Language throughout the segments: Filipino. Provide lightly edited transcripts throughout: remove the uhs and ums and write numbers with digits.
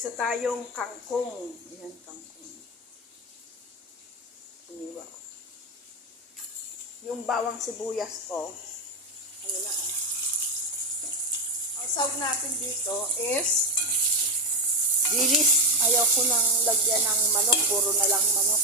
Mag-isa tayong kangkong. Ayan, kangkong. Iniwa. Yung bawang sibuyas ko. Ano na. Ang sahog natin dito is dilis. Ayaw ko nang lagyan ng manok. Puro na lang manok.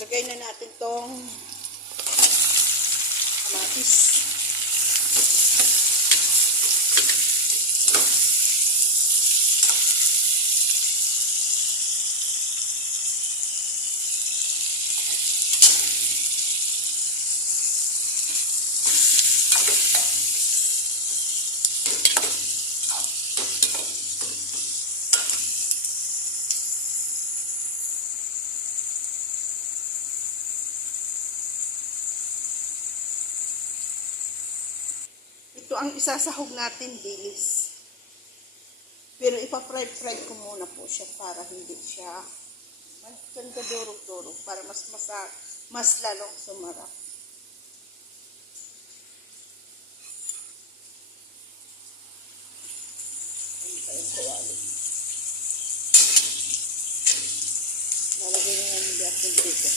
Lagay na natin tong kamatis. Ito ang isasahog natin, dilis. Pero ipa-fried ko muna po siya para hindi siya durog-durog para mas lalong sumarap. Lalagay na namin dito.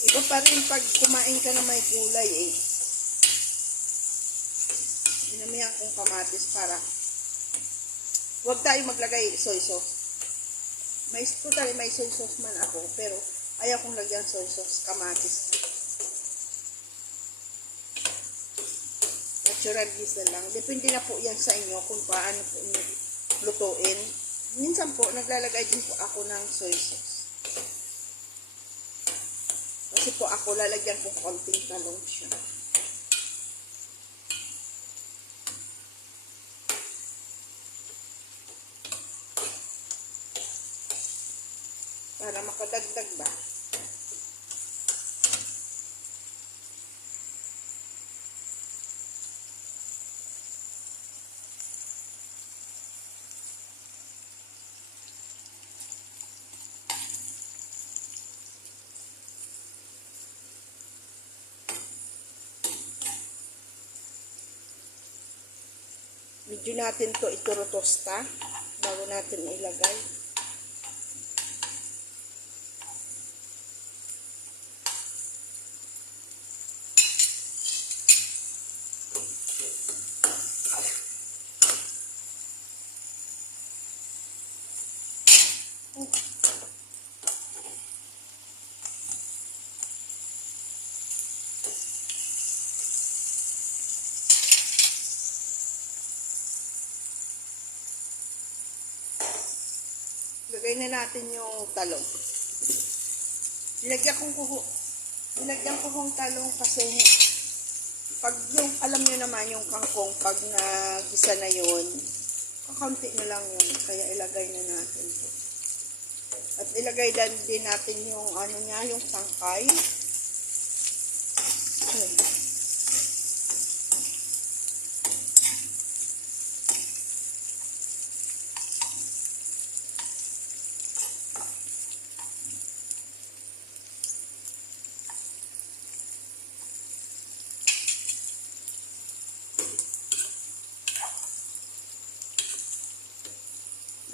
Iba pa rin pag kumain ka na may gulay eh. Dinamihan kong kamatis para huwag tayo maglagay soy sauce. May soy sauce man ako pero ayaw kong lagyan soy sauce, kamatis. Natural diesel lang. Depende na po yan sa inyo kung paano po inyo lutuin. Minsan po naglalagay din po ako ng soy sauce. Kasi po ako lalagyan ko konting talong siya. Para makadagdag ba? Medyo natin to ituro-tosta bago natin ilagay. Lagay na natin yung talong. Nilagyan ko kong talong kasi pag yung, alam nyo naman yung kangkong, pag nagisa na yun, kakaunti na lang yun. Kaya ilagay na natin ito. At ilagay din natin yung ano niya, yung tangkay.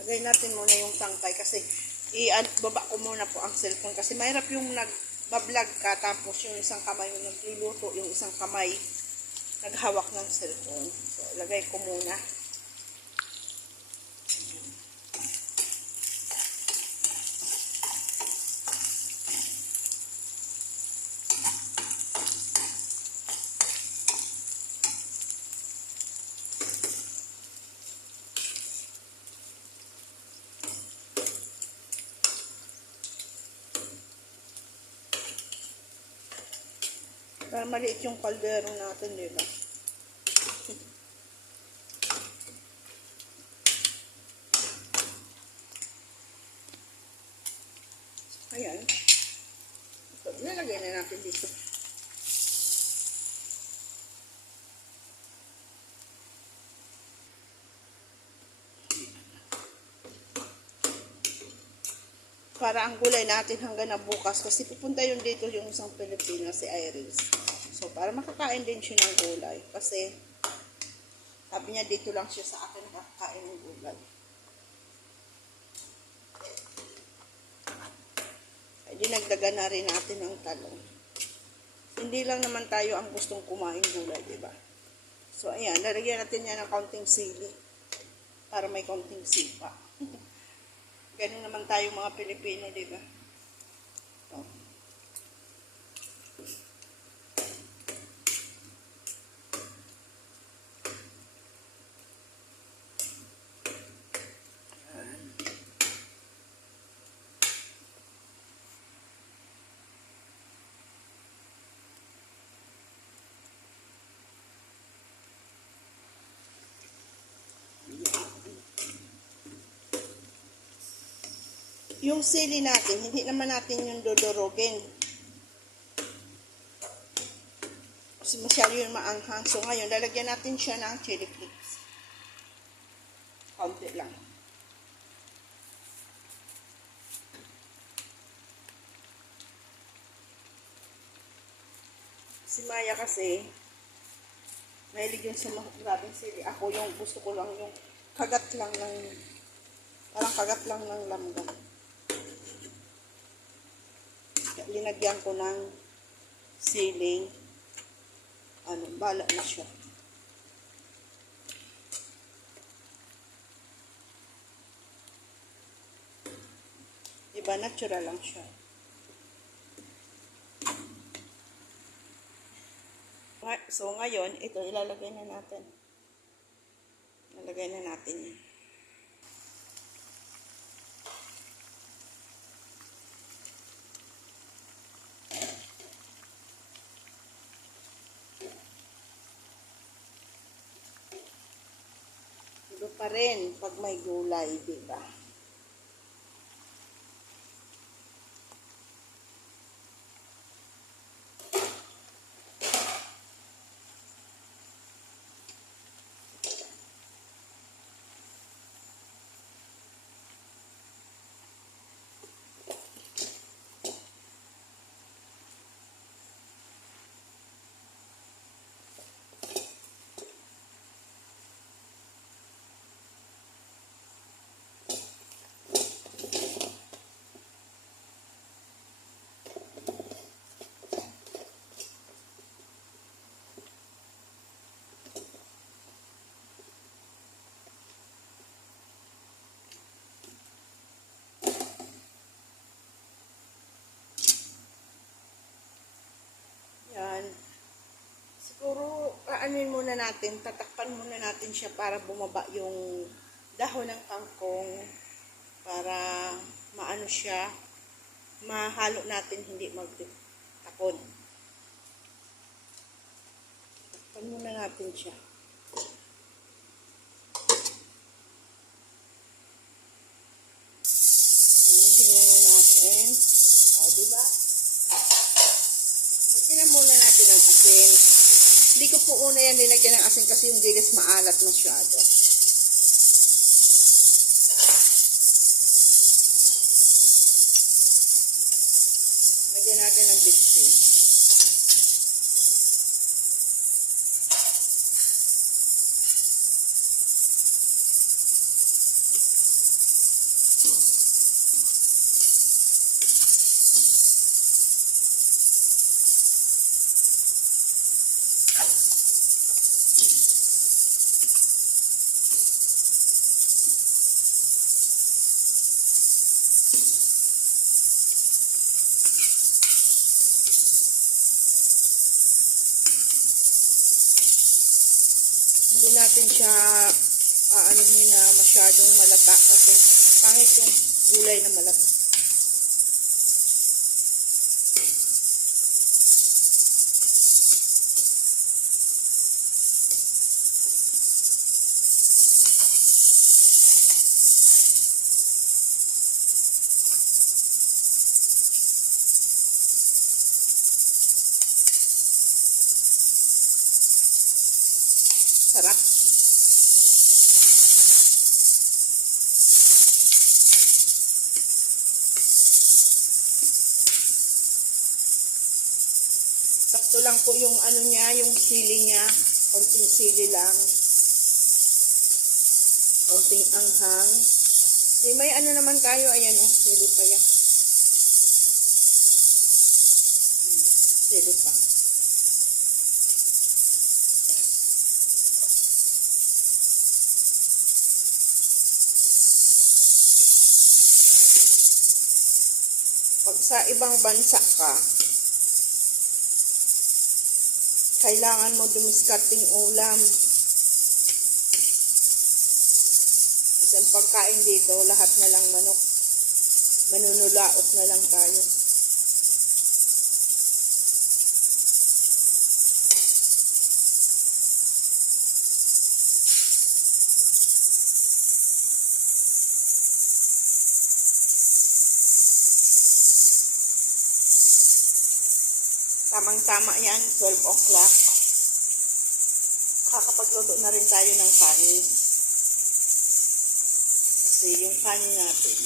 Lagay natin muna yung tangkay kasi baba ko muna po ang cellphone kasi mahirap yung nagbablog ka tapos yung isang kamay yung nagluluto, yung isang kamay naghawak ng cellphone. So, lagay ko muna. Para maliit yung kaldero natin, di ba? Ayan. So, nilagay na natin dito. Para ang gulay natin hanggang na bukas kasi pupunta yun dito yung isang Pilipino, si Iris. So, para makakain din siya ng gulay kasi sabi niya dito lang siya sa akin nakakain ng gulay. Ay, dinagdagan na rin natin ng talong. Hindi lang naman tayo ang gustong kumain gulay, diba? So, ayan, lalagyan natin yan ng kaunting sili para may kaunting sipa. Ganun naman tayo mga Pilipino, di ba? So. Yung sili natin, hindi naman natin yung dodorogin. Kasi masyado yung maanghang. So ngayon, lalagyan natin siya ng chili flakes. Kaunti lang. Si Maya kasi, mahilig yung sa maraming sili. Ako yung gusto ko lang yung kagat lang ng, parang kagat lang ng langgam. Linagyan ko ng siling, bala na siya. Diba, natural lang siya. So, ngayon, ito, ilalagay na natin. Ilalagay na natin yan. Ito pa rin pag may gulay, diba? Yan. Siguro, aanin muna natin, tatakpan muna natin siya para bumaba yung dahon ng kangkong para maano siya, mahalo natin, hindi magtapon. Takpan muna natin siya. Tingnan na natin. O, diba? Lagyan muna natin ng asin. Hindi ko po una yan linagyan ng asin kasi yung dilis maalat masyado. Lagyan natin ng bitsin. Hindi natin siya aanuhin na masyadong malata kasi pangit yung gulay na malata. Sarap. Sakto lang po yung ano niya, yung sili niya. Konting sili lang. Konting anghang. May ano naman tayo, ayan oh, sili pa yan. Sili pa. Pag sa ibang bansa ka, kailangan mo dumiskarting ulam. Kasi ang pagkain dito, lahat na lang manok. Manunulaok na lang tayo. Tamang-tama yan, 12 o'clock. Makakapagluto na rin tayo ng kanin. Kasi yung kanin natin,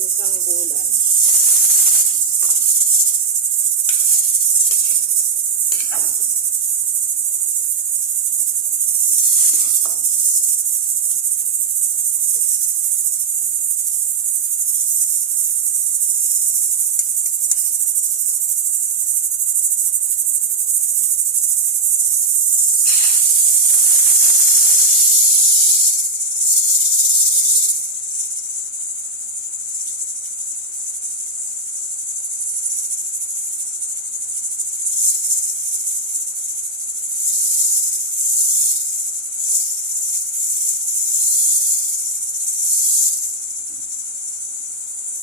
isang gulay.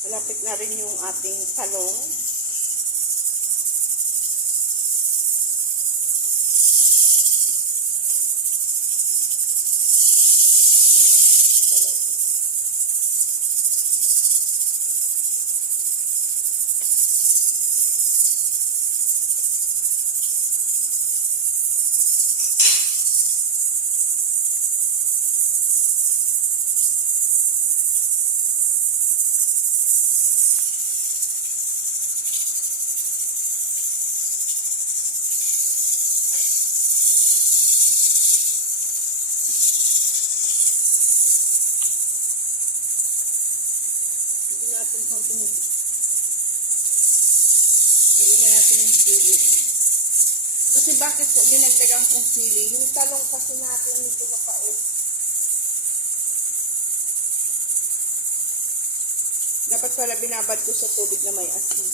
Malapit na rin yung ating talong. Natin konting lagyan na natin yung sili. Kasi bakit po dinagdagan kong sili? Yung talong kasi natin nito mapait. Dapat pala binabad ko sa tubig na may asin.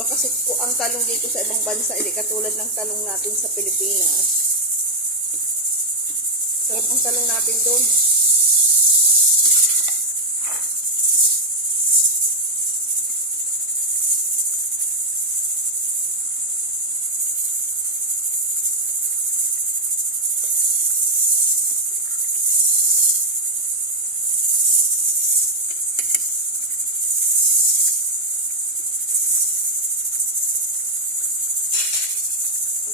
Baka kasi po ang talong dito sa ibang bansa hindi katulad ng talong natin sa Pilipinas. Sarap ang talong natin doon.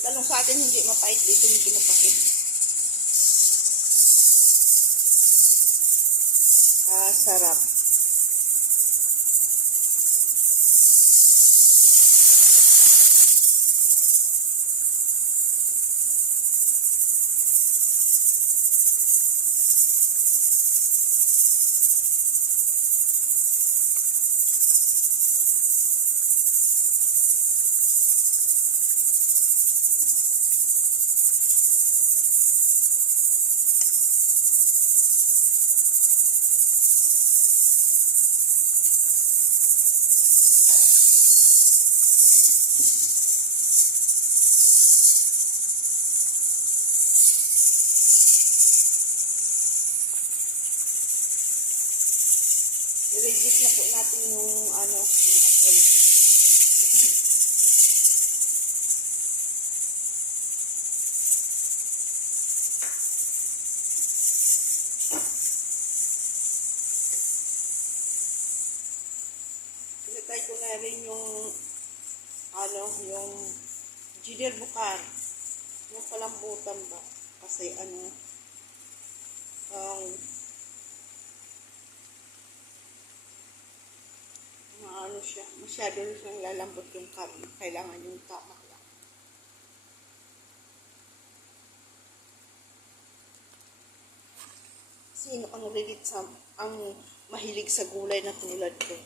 talong sa atin hindi mapait, dito hindi mapait. Sarap. I-reduce na po natin yung ano, yung apoy. Ilagay ko na rin yung ano, yung ginger bukar. Yung palambutan ba? Kasi ano, ano siya, masyado siyang lalambot yung karne. Kailangan yung tama lang. Sino ang relate sa, ang mahilig sa gulay na tulad ko?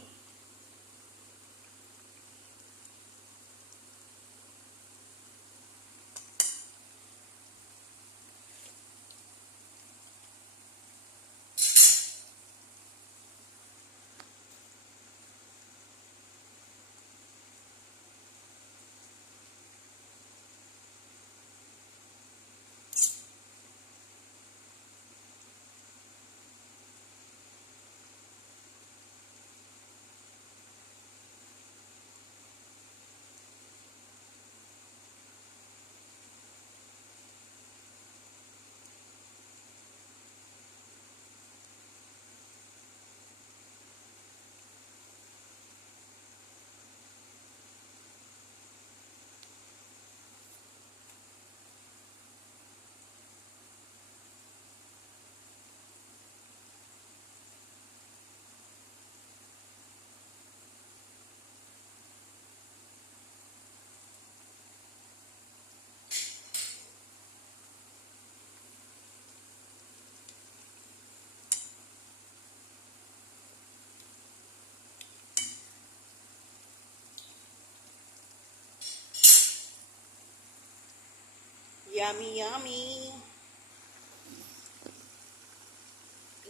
Yummy, yummy.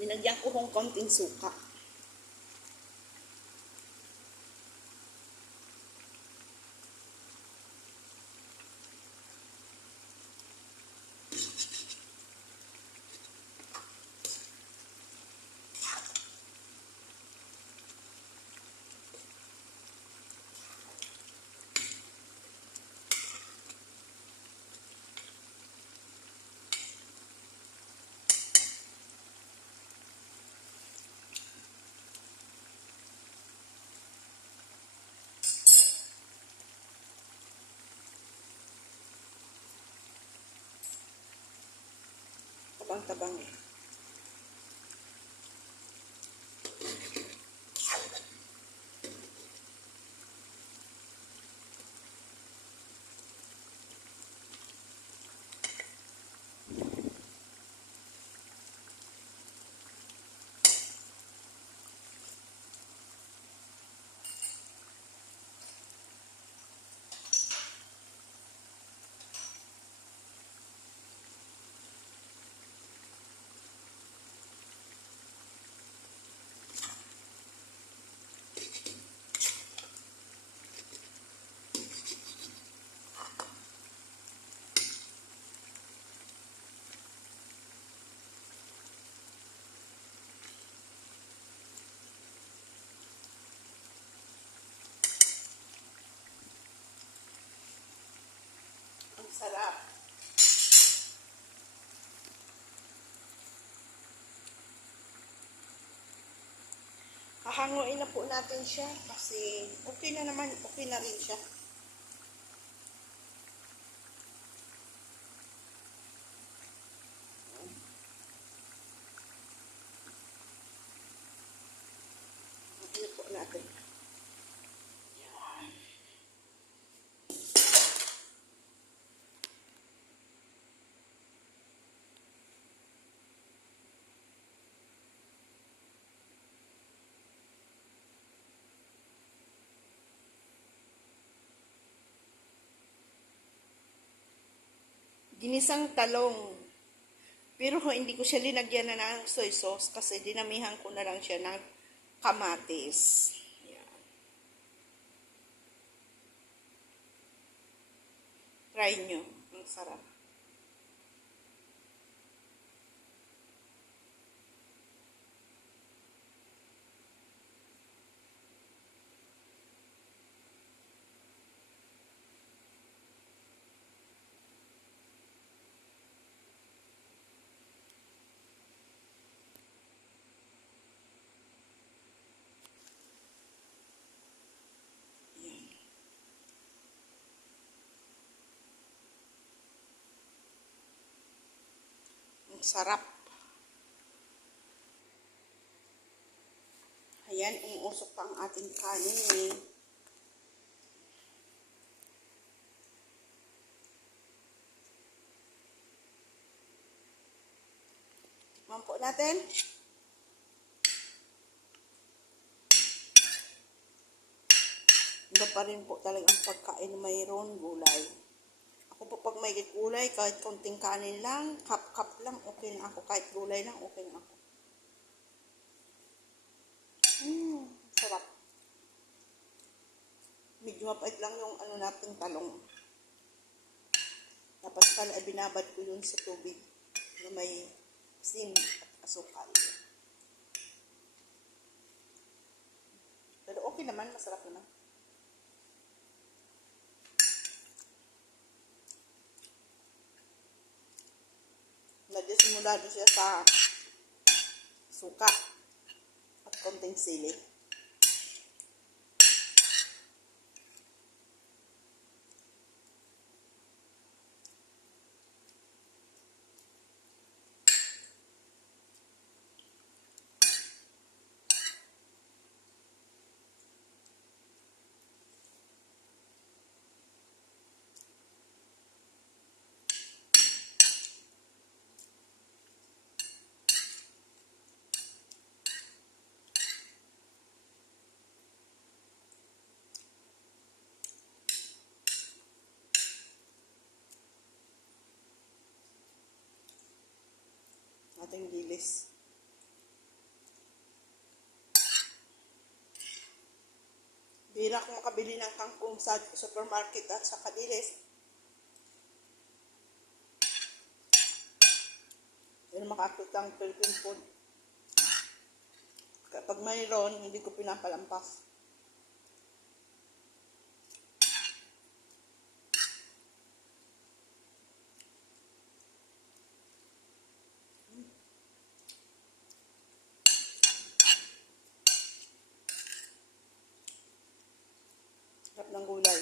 Linagyan ko ng konting suka. Tabang-tabang eh. Ang sarap. Hahanguin na po natin siya kasi okay na naman, okay na rin siya. natin. Ginisang talong. Pero hindi ko siya linagyan na ng soy sauce kasi dinamihan ko na lang siya ng kamatis. Ayan. Try nyo. Ang sarap. Ang sarap. Ayan, umuusok pa ang ating kanin eh. Tikman po natin. Iba pa rin po talaga ang pagkain na mayroon gulay. Ako po pag may gulay, kahit konting kanin lang, cup lang, okay na ako. Kahit gulay lang, okay na ako. Sarap. Medyo mapait lang yung ano natin talong. Tapos pala binabad ko yun sa tubig na may asin at asukal. Pero okay naman, masarap naman. Nagsimulado siya sa suka at konting sili. Ating dilis. Bihira akong makabili ng kangkong sa supermarket at sa kadilis. Pero makakita ang Philippine food. Kapag mayroon, hindi ko pinapalampas. Sarap ng gulay.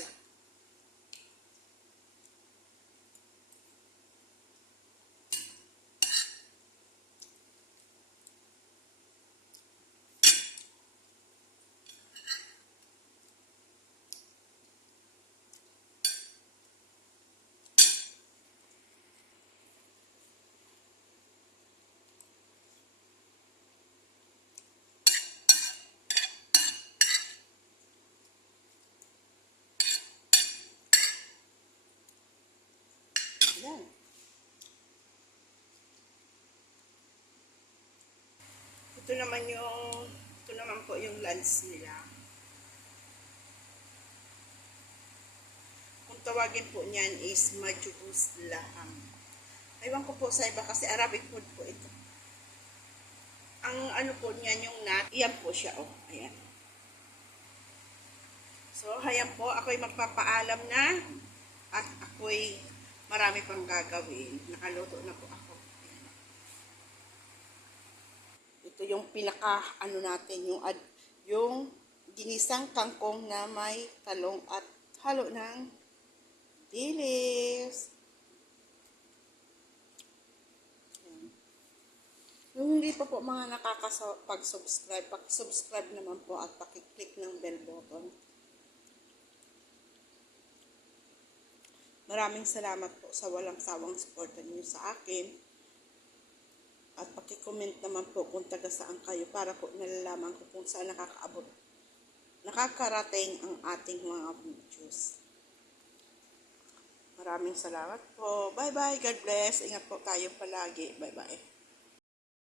Yan. Ito naman po yung lunch nila. Kung tawagin po niyan is majubus laham. Aywan ko po sa iba kasi Arabic food po ito. Ang ano po niyan yung nut, iyan po siya oh. Ayan. So, hayan po, ako'y magpapaalam na at ako'y marami pang gagawin. Nakaluto na po ako. Ayan. Ito yung pinaka ano natin, yung ginisang kangkong na may talong at halo ng dilis. Yung hindi pa po mga nakakapag-subscribe, pag-subscribe naman po at pakiclick ng bell button. Maraming salamat po sa walang sawang suporta niyo sa akin. At paki-comment naman po kung taga saan kayo para po nalalaman ko kung saan nakakarating ang ating mga videos. Maraming salamat po. Bye-bye. God bless. Ingat po tayo palagi. Bye-bye.